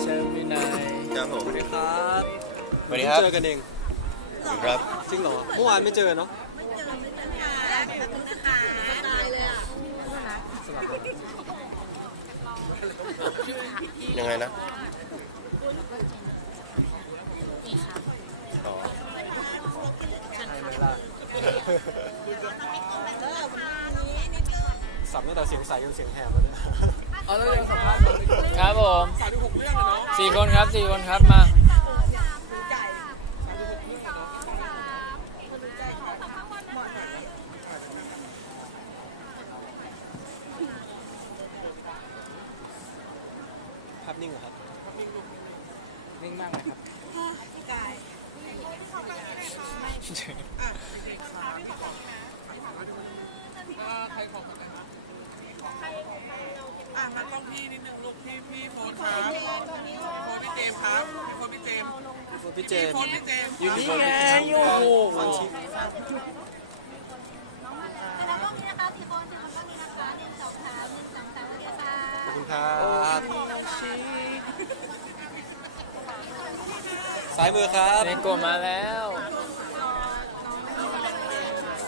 เชมมินายครับผมสวัสดีครับสวัสดีครับเจอกันเองครับจริงเหรอเมื่อวานไม่เจอเนาะยังไงนะอ๋อใช่ไหมล่ะ สับตั้งแต่เสียงใสจนเสียงแหบแล้วเนี่ยเอาแล้วเรื่องสัมภาษณ์ครับผมสี่คนครับสี่คนครับมาภาพนิ่งเหรอครับนิ่งมากเลยครับอ่ะงั้นต้องพี่นิดนึงลูกพี่พี่โฟนครับพี่โฟนพี่เจมส์ครับพี่โฟนพี่เจมส์พี่เจมโฟส์นพี่เจมส์ยืนอยู่บนนี่ไงโอ้โหฟันชิปแล้วก็มีนะคะสี่คนสี่คนก็มีนะคะหนึ่งสองสามหนึ่งสองสามโอเคค่ะขอบคุณครับซ้ายมือครับเนโกะมาแล้ว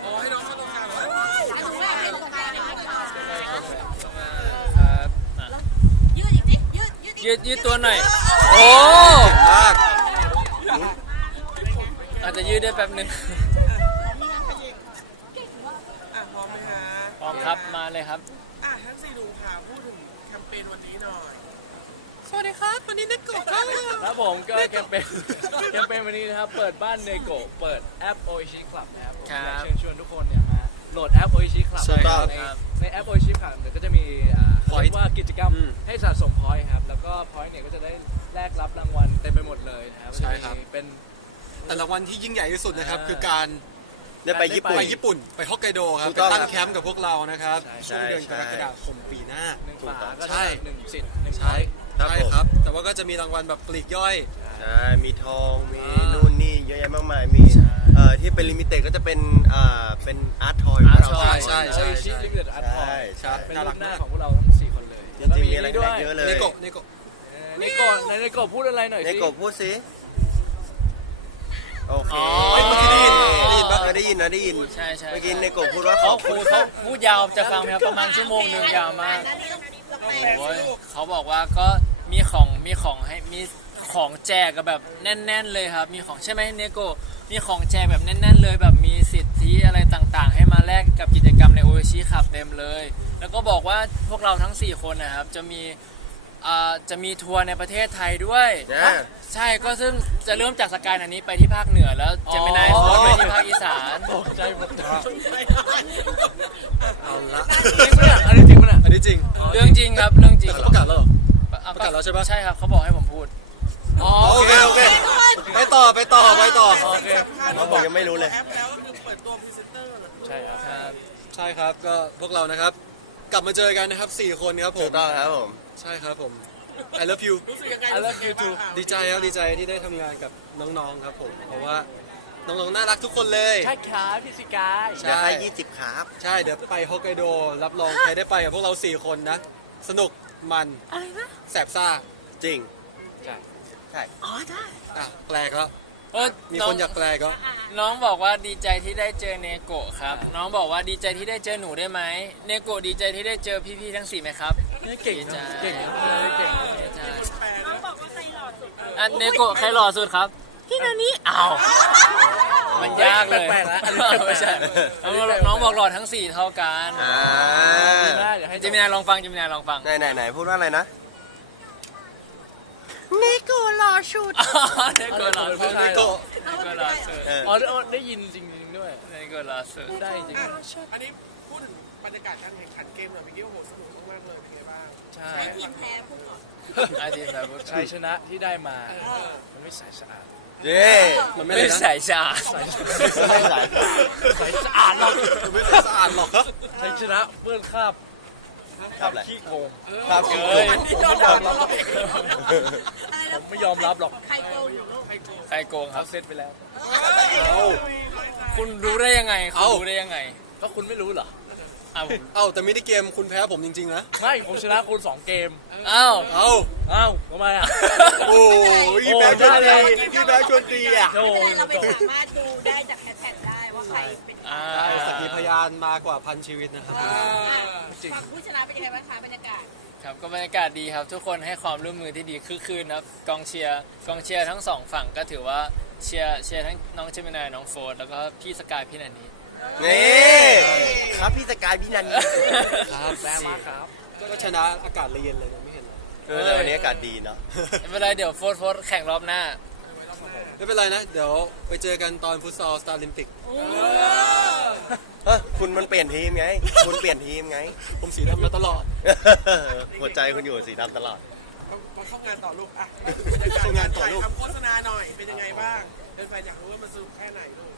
โอ้ให้น้องเข้าตรงกลางเลย ครับอะ ยืดอีกสิ ยืดยืดอีกยืดยืดตัวหน่อย โอ้มากอาจจะยืดได้แป๊บหนึงอะพร้อมไหมฮะพร้อมครับมาเลยครับ อะทั้งสี่หนุ่มค่ะพูดถึงแคมเปญวันนี้หน่อย สวัสดีครับวันนี้นักกบครับครับผมก็แคมเปญแคมเปญวันนี้นะครับ เปิดบ้านเนโกะเปิดแอป Oishi Club นะครับผมครับอยากเชิญชวนทุกคนเนี่ยมาโหลดแอป Oishi Club ใช่ครับ ในในแอป Oishi Club เนี่ยก็จะมีอ่า เขาเรียกว่ากิจกรรมอืมให้สะสมพอยต์ครับ แล้วก็พอยต์เนี่ยก็จะได้แลกรับรางวัลเต็มไปหมดเลยนะครับใช่ครับจะมีเป็นแต่รางวัลที่ยิ่งใหญ่ที่สุดนะครับอ่าคือการได้ไปญี่ปุ่นไปญี่ปุ่นไปฮอกไกโดครับถูกไปต้องตั้งครับแคมป์กับพวกเรานะครับใช่ช่วงเดือนใช่กรกฎาคมปีหน้าหนึ่งฝาก็ใช่ได้หนึ่งสิทธิ์หนึ่งพใช่อยต์ครับใช่ผมครับ แต่ว่าก็จะมีรางวัลแบบปลีกย่อยใช่มีทองมีอ่านู่นู่นนี่เยอะแยะมากมายมีใช่เอ่อที่เป็นลิมิเต็ดก็จะเป็นอ่าเป็นอาร์ตทอย Art ใช่ใช่ใช่ Oishi Limited Art ใช่ Toy ใช่เป็นน่ารูรักปหน้ามากของพวกเราทั้งสี่คนเลย จริงๆมีอะไรด้วแรยกเยอะเลยเนโกะเนโกะเออเนโกะในเนโกะพูดอะไรหน่อยในสิ กบพูดสิโอเคอ๋อ เฮ้ยเมื่อกี้ได้ยินได้ยินปะเออได้ยินนะได้ยินใช่ใช่เมื่อกี้ในกบพูดว่าขเขาอบครูคุณเขาพูดยาวจะฟังไหมครับประมาณชั่วโมงหนึ่งยาวมาก โอ้ยเขาบอกว่าก็มีของมีของให้มีของแจกกับแบบแน่น ๆ เลยครับ มีของใช่ไหมเนโกมีของแจกแบบแน่น ๆ เลยแบบมีสิท ธิอะไรต่างๆ ให้มาแลกกับกิจกรรมในโอชิขับเต็มเลย แล้วก็บอกว่าพวกเราทั้ง 4 คนนะครับจะมีอ่าจะมีทัวร์ในประเทศไทยด้วย นะ ใช่ก็ซึ่งจะเริ่มจากสกายอันนี้ไปที่ภาคเหนือแล้วจะไม่นายโฟนไปที่ภาคอีสานตกใจหมดเอาละจริงปะเนี่ยอันนี้จริงปะเนี่ยอันนี้จริงเรื่องจริงครับเรื่องจริงเขาประกาศแล้วเหรออ่ประกาศแล้วใช่ปะ ใช่ครับเขาบอกให้ผมพูดอ๋อ โอเคโอเค ไปต่อไปต่อไปต่อ โอเคเขาบอกยังไม่รู้เลย แอปแล้ว ครับ ก็พวกเรานะครับ กลับมาเจอกันนะครับ 4 คนครับผถูมกต้องครับผม ใช่ครับผม I love you รู้สึกยังไง I love you รู้สึก too ยังไงบ้างดีใจครับดีใจที่ได้ทำงานกับน้องๆครับผม เพราะว่าน้องๆน่ารักทุกคนเลย ใช่ครับพี่สิกายใช่อยากให้ยี่สิบครับ ใช่เดี๋ยวไปฮอกไกโดรับรองใครได้ไปกับพวกเรา 4 คนนะ สนุกมันแสบซ่าจริง ใช่ ใช่อะแปลกแล้ว เออมีน้คองนอยากแปลก็ น้องบอกว่าดีใจที่ได้เจอเนโกะครับ น้องบอกว่าดีใจที่ได้เจอหนูได้ไหมเนโกะดีใจที่ได้เจอพี่ๆทั้งสี่ไหมครับเก่งดีใจนะเก่งนะเก่งนะดีใจอันเนโกะใครหล่อสุดครับพี่นานี้อ้าวมันยากเลยแปลกๆแล้วไม่ใช่น้องน้องบอกหล่อทั้งสี่เท่ากันอ่าได้เดี๋ยวให้เจมินายลองฟังเจมินายลองฟังไหนไหนไหนพูดว่าอะไรนะเนโกะหล่อสุดเนโกะเนโกะหล่อสุด เนโกะ เอออ๋ออ๋อได้ยินจริงๆด้วยเนโกะหล่อสุดได้จริงอะอันนี้พูดถึงบรรยากาศการแข่งขันเกมหน่อยเมื่อกี้โอ้โหสนุกมากๆเลยเป็นไงบ้างใช่ ทีมแพ้พูดก่อนอาทีมแบบชัยชนะที่ได้มามันไม่ใสสะอาดเย้มันไม่ไม่ได้นะ ใส่ชาไม่ใส่ใสสะอาดหรอกไม่ได้สะอาดหรอกครับชัยชนะเปื้อนคราบครับอะไร ขี้โกง ครับเอ้ยผมไม่ยอมรับหรอกผมไม่ยอมรับหรอก ใครโกงอยู่ลูก ใครโกงคเขารับเซตไปแล้ว เอาคุณรู้ได้ยังไงคุณเอ้ารู้ได้ยังไง ก็คุณไม่รู้เหรออ้าวผมเอ้าแต่มินิเกมคุณแพ้ผมจริงๆนะไม่ผมชนะคุณสองเกมอ้าวเอ้าเอ้าทำไมอะ โอ้ยแพ้ชวนตีพี่แพ้ชวนตีอะโธ่เราไปสามารถดูได้จากแฮชแท็กได้ว่า ใครเป็นอ่าได้สักขีพยานมากกว่าพันชีวิตนะครับฝั่งผู้ชนะเป็นยังไงบ้างคะบรรยากาศครับก็บรรยากาศดีครับ ทุกคนให้ความร่วมมือที่ดีคือคืนครับกองเชียร์กองเชียร์ทั้งสองฝั่งก็ถือว่าเชียร์เชียร์ทั้งน้องเจมินายน้องโฟร์แล้วก็พี่สกายพี่นันนี่นี่ครับพี่สกายพี่นันครับแรงมากครับ ก็ชนะอากาศเลยเย็นเลยนะไม่เห็นเหรอ เออแต่วันนี้อากาศดีเนาะ ไม่เป็นไรเดี๋ยวโฟร์โฟร์แข่งรอบหน้า ไม่เป็นไรนะ เดี๋ยวไปเจอกันตอนฟุตซอลสตาร์ลิมปิก เออคุณมันเปลี่ยนทีมไง คุณเปลี่ยนทีมไง ผมสีดำมาตลอดหัวใจคุณอยู่สีดำตลอด มาเข้างานต่อลูกอะบรรยากาศเข้างานต่อถ่ายลูก ทำโฆษณาหน่อย เป็นยังไงบ้างเป็นแฟนๆอยากรู้ว่ามันสนุกแค่ไหนลูก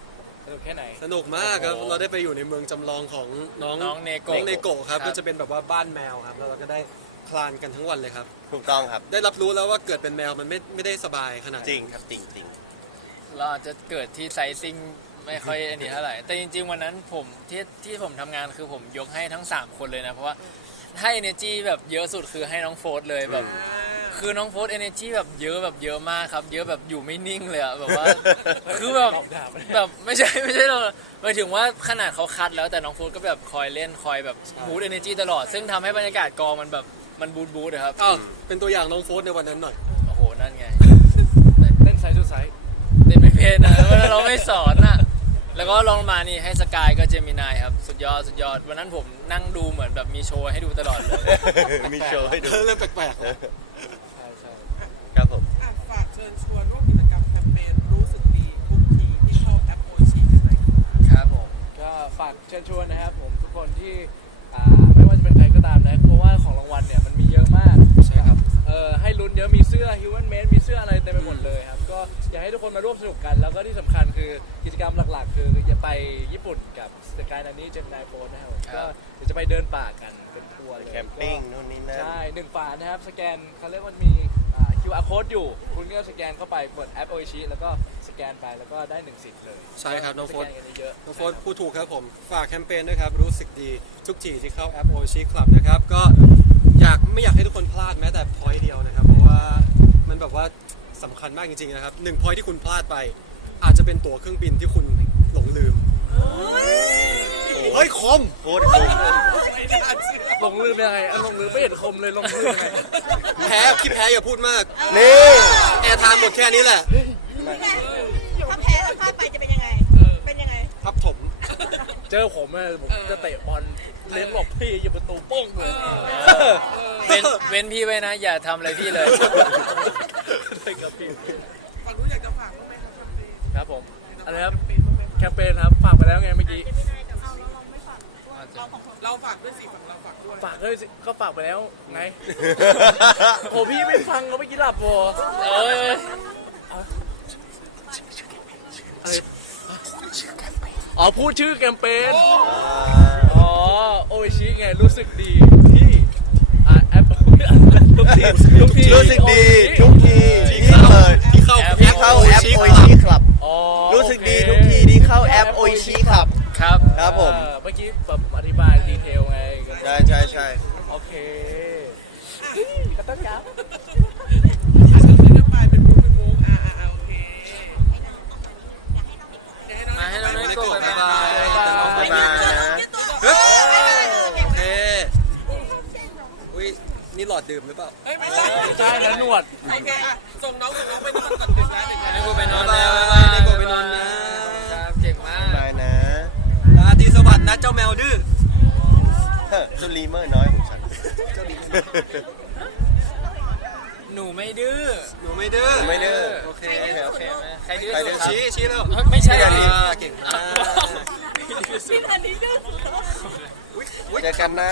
สนุกแค่ไหน สนุกมากครับโอ้โหเราได้ไปอยู่ในเมืองจำลองของน้องน้องเนโกะน้องเนโกะครับครับ ก็จะเป็นแบบว่าบ้านแมวครับแล้วเราก็ได้คลานกันทั้งวันเลยครับ ถูกต้องครับ ได้รับรู้แล้วว่าเกิดเป็นแมวมันไม่ไม่ได้สบายขนาดนั้นจริงครับจริงจริง เราอาจจะเกิดที่ไซซิ่งไม่ค่อยอันนี้เท่าไหร่ แต่จริง ๆ วันนั้นผมที่ที่ผมทำงานคือผมยกให้ทั้ง 3 คนเลยนะ เพราะว่าให้ energy แบบเยอะสุดคือให้น้องโฟร์เลยแบบ คือน้องโฟร์ energy แบบเยอะแบบเยอะมากครับ เยอะแบบอยู่ไม่นิ่งเลยอะแบบว่า คือแบบตอบด่าไม่ได้แบบไม่ใช่ไม่ใช่เราหมายถึงว่าขนาดเขาคัดแล้วแต่น้องโฟร์ก็แบบคอยเล่นคอยแบบมูด energy ตลอด ซึ่งทำให้บรรยากาศกองมันแบบมันบูดบูดอะครับอ้าวเป็นตัวอย่างน้องโฟสในวันนั้นหน่อย โอ้โห นั่นไง เล่นไซส์ทูไซส์ เต้ นไม่เป็นนะเวลาเราไม่สอนน่ะ แล้วก็ลองมานี่ให้สกายก็เจมินายครับ สุดยอดสุดยอด วันนั้นผมนั่งดูเหมือนแบบมีโชว์ให้ดูตลอดเลย มีโชว์ให้ดูเริ่มแปลกๆแล้วใช่ใช่ครับผม อะฝากเชิญชวนร่วมกิจกรรมแคมเปญรู้สึกดีทุกทีที่เข้าแอปโอชีกันหน่อยครับครับผม ก็ฝากเชิญชวนนะครับผมทุกคนที่อ่าไม่ว่าจะเป็นใครก็ตามนะเพราะว่าของรางวัลเนี่ยมันมีเยอะมาก ใช่ครับเอ่อให้ลุ้นเยอะมีเสื้อ Human Made มีเสื้ออะไรเต็มไปหมดเลยครับ ก็อยากให้ทุกคนมาร่วมสนุกกัน แล้วก็ที่สำคัญคือกิจกรรมหลักๆ คือจะไปญี่ปุ่นกับสกายนันนี่เจมนายโฟนนะครับผมก็เดี๋ยวจะไปเดินป่ากันเป็นทัวร์เลยแคมปิ้งนู่นนี่นั่น ใช่หนึ่งฝานะครับ สแกนเขาเรียกว่ามีอ่า QR code อยู่ คุณก็สแกนเข้าไปเปิดแอปโอชิแล้วก็สแกนไปแล้วก็ได้หนึ่งสิทธิ์เลยใช่ครับน้องโฟสสแกนกันเยอะๆ น้องโฟสพูดถูกครับผม ฝากแคมเปญด้วยครับ รู้สึกดีทุกทีที่เข้าแอป o อชิคลับนะครับ ก็อยาก ไม่อยากให้ทุกคนพลาดแม้แต่พอยต์เดียวนะครับ เพราะว่ามันแบบว่าสำคัญมากจริงๆนะครับหนึ่งพอยต์ที่คุณพลาดไป อาจจะเป็นตั๋วเครื่องบินที่คุณหลงลืมเฮ้ยคมโคตรคุ้มลงลืมยังไงอะลงลืมไม่เห็นคมเลยลงลืมยังไงแพ้คิดแพ้อย่าพูดมากนี่แอร์ไทม์หมดแค่นี้แหละถ้าแพ้แล้วพลาดไปจะเป็นยังไง เป็นยังไง ทับถม เจอผมอะผมจะเตะบอลเลี้ยงหลบพี่อยู่ประตูโป้งเลยเว้นเว้นพี่ไว้นะ อย่าทำอะไรพี่เลยกับพี่ฝั่งนู้นอยากจะฝากบ้างไหมครับแคมเปญครับผมอะไรครับแคมเปญบ้างไหมแคมเปญครับฝากไปแล้วไงเมื่อกี้เราฝากด้วยสิฝั่งเราฝากด้วยฝากเลยสิก็ฝากไปแล้วไงโอ้พี่ไม่ฟังเขาเมื่อกี้หลับโวเอ้ยอะไรอ๋อพูดชื่อแคมเปญอ๋อโออิชิไงรู้สึกดีที่อ่าแอป ทุกทีทุกทีรู้สึกดีทุกทีที่เปิดที่เข้าแอปที่เข้าแอปโอชิคลับ อ๋อรู้สึกดีทุกทีที่เข้าแอปโอชิคลับ ครับครับผม เออเมื่อกี้แบบอธิบายดีเทลไง ใช่ใช่ใช่ โอเคก็ต้องย้ำ จะไปเป็นมุกเป็นมุกอ่าอ่าโอเคอยากให้น้อง มาให้น้องเนโกะ บ๊าย บา บาย ย บ๊ายบายนะ เฮ้ยโอเคอุ้ย นี่หลอดดื่มหรือเปล่าเอ้ยไม่ใช่ใช่แล้วหนวดโอเคอะส่งน้องส่งน้องไปนอนก่อนดึกแล้วดึกเนแล้วโกะไปนอนแล้วบ๊ายบายเนโกะไปนอนนะครับเก่งมากบายนะราตรีสวัสดิ์นะเจ้าแมวดื้อเฮ้ยเจุลีเมอร์น้อยของฉันหนูไม่ดื้อ หนูไม่ดื้อไม่ดื้อ โอเค โอเคโอเคไหมใครดื้อใครสุดื้ดอครับชี้ชี้แล้วไม่ใช่ไม่อันใช่นี้อ่าเก่งมากไม่ดื้อสุดอันนี้ดื้อสุดอุ๊ยอุ๊ยเจอกันนะ